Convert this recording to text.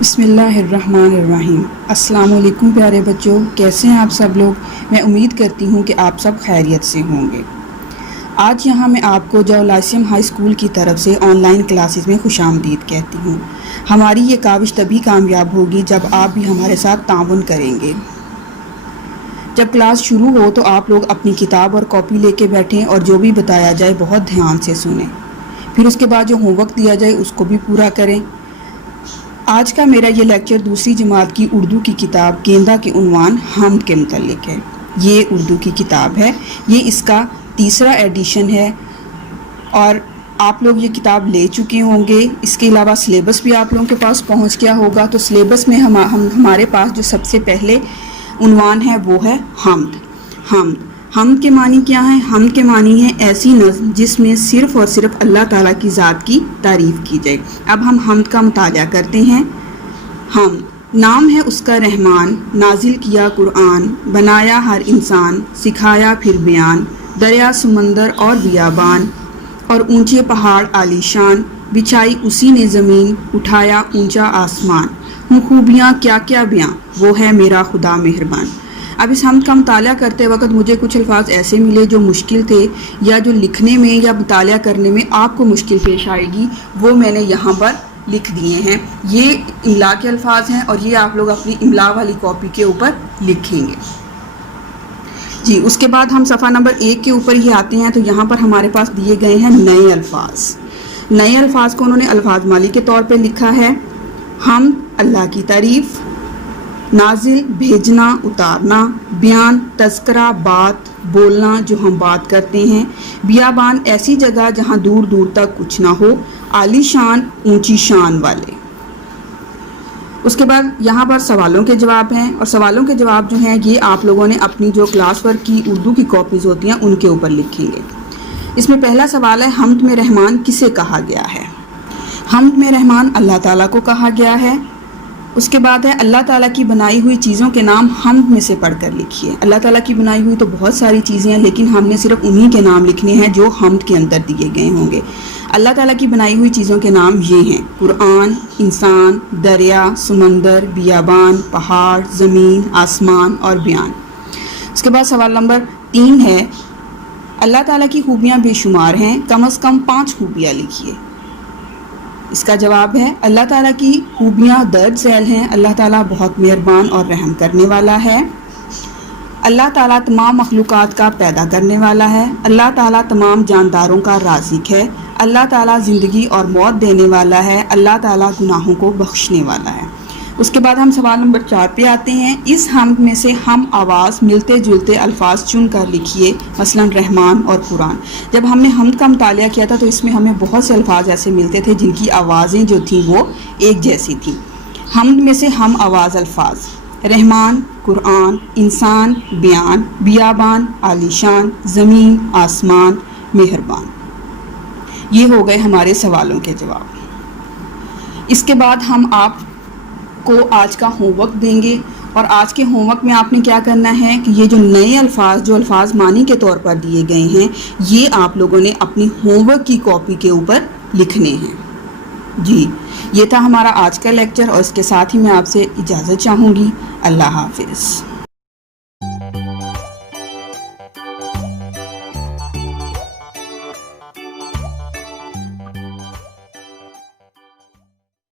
بسم اللہ الرحمن الرحیم۔ السلام علیکم پیارے بچوں، کیسے ہیں آپ سب لوگ؟ میں امید کرتی ہوں کہ آپ سب خیریت سے ہوں گے۔ آج یہاں میں آپ کو جو لائسیم ہائی اسکول کی طرف سے آن لائن کلاسز میں خوش آمدید کہتی ہوں۔ ہماری یہ کاوش تبھی کامیاب ہوگی جب آپ بھی ہمارے ساتھ تعاون کریں گے۔ جب کلاس شروع ہو تو آپ لوگ اپنی کتاب اور کاپی لے کے بیٹھیں اور جو بھی بتایا جائے بہت دھیان سے سنیں، پھر اس کے بعد جو ہوم ورک دیا جائے اس کو بھی پورا کریں۔ آج کا میرا یہ لیکچر دوسری جماعت کی اردو کی کتاب گیندا کے عنوان حمد کے متعلق ہے۔ یہ اردو کی کتاب ہے، یہ اس کا تیسرا ایڈیشن ہے اور آپ لوگ یہ کتاب لے چکے ہوں گے۔ اس کے علاوہ سلیبس بھی آپ لوگوں کے پاس پہنچ گیا ہوگا۔ تو سلیبس میں ہمارے پاس جو سب سے پہلے عنوان ہے وہ ہے حمد۔ حمد کے معنی کیا ہیں؟ حمد کے معنی ہے ایسی نظم جس میں صرف اور صرف اللہ تعالیٰ کی ذات کی تعریف کی جائے۔ اب ہم حمد کا مطالعہ کرتے ہیں۔ حمد نام ہے اس کا رحمان، نازل کیا قرآن، بنایا ہر انسان، سکھایا پھر بیان، دریا سمندر اور بیابان اور اونچے پہاڑ عالی شان، بچھائی اسی نے زمین، اٹھایا اونچا آسمان، ہوں خوبیاں کیا کیا بیاں، وہ ہے میرا خدا مہربان۔ اب اس حمد کا مطالعہ کرتے وقت مجھے کچھ الفاظ ایسے ملے جو مشکل تھے یا جو لکھنے میں یا مطالعہ کرنے میں آپ کو مشکل پیش آئے گی، وہ میں نے یہاں پر لکھ دیے ہیں۔ یہ املا کے الفاظ ہیں اور یہ آپ لوگ اپنی املا والی کاپی کے اوپر لکھیں گے۔ جی، اس کے بعد ہم صفحہ نمبر 1 کے اوپر ہی آتے ہیں۔ تو یہاں پر ہمارے پاس دیے گئے ہیں نئے الفاظ۔ نئے الفاظ کو انہوں نے الفاظ مالی کے طور پہ لکھا ہے۔ حمد اللہ کی تعریف، نازل بھیجنا اتارنا، بیان تذکرہ بات بولنا جو ہم بات کرتے ہیں، بیابان ایسی جگہ جہاں دور دور تک کچھ نہ ہو، عالی شان اونچی شان والے۔ اس کے بعد یہاں پر سوالوں کے جواب ہیں اور سوالوں کے جواب جو ہیں یہ آپ لوگوں نے اپنی جو کلاس ورک کی اردو کی کاپیز ہوتی ہیں ان کے اوپر لکھیں گے۔ اس میں پہلا سوال ہے حمد میں رحمان کسے کہا گیا ہے؟ حمد میں رحمان اللہ تعالیٰ کو کہا گیا ہے۔ اس کے بعد ہے اللہ تعالیٰ کی بنائی ہوئی چیزوں کے نام حمد میں سے پڑھ کر لکھیے۔ اللہ تعالیٰ کی بنائی ہوئی تو بہت ساری چیزیں ہیں لیکن ہم نے صرف انہی کے نام لکھنے ہیں جو حمد کے اندر دیے گئے ہوں گے۔ اللہ تعالیٰ کی بنائی ہوئی چیزوں کے نام یہ ہیں: قرآن، انسان، دریا، سمندر، بیابان، پہاڑ، زمین، آسمان اور بیان۔ اس کے بعد سوال نمبر 3 ہے اللہ تعالیٰ کی خوبیاں بے شمار ہیں، کم از کم 5 خوبیاں لکھیے۔ اس کا جواب ہے اللہ تعالیٰ کی خوبیاں درج ذیل ہیں۔ اللہ تعالیٰ بہت مہربان اور رحم کرنے والا ہے۔ اللہ تعالیٰ تمام مخلوقات کا پیدا کرنے والا ہے۔ اللہ تعالیٰ تمام جانداروں کا رازق ہے۔ اللہ تعالیٰ زندگی اور موت دینے والا ہے۔ اللہ تعالیٰ گناہوں کو بخشنے والا ہے۔ اس کے بعد ہم سوال نمبر 4 پہ آتے ہیں۔ اس حمد میں سے ہم آواز ملتے جلتے الفاظ چن کر لکھیے، مثلا رحمان اور قرآن۔ جب ہم نے حمد کا مطالعہ کیا تھا تو اس میں ہمیں بہت سے الفاظ ایسے ملتے تھے جن کی آوازیں جو تھیں وہ ایک جیسی تھیں۔ حمد میں سے ہم آواز الفاظ: رحمان، قرآن، انسان، بیان، بیابان، عالی شان، زمین، آسمان، مہربان۔ یہ ہو گئے ہمارے سوالوں کے جواب۔ اس کے بعد ہم آپ کو آج کا ہوم ورک دیں گے اور آج کے ہوم ورک میں آپ نے کیا کرنا ہے کہ یہ جو نئے الفاظ جو الفاظ معنی کے طور پر دیے گئے ہیں یہ آپ لوگوں نے اپنی ہوم ورک کی کاپی کے اوپر لکھنے ہیں۔ جی، یہ تھا ہمارا آج کا لیکچر اور اس کے ساتھ ہی میں آپ سے اجازت چاہوں گی۔ اللہ حافظ۔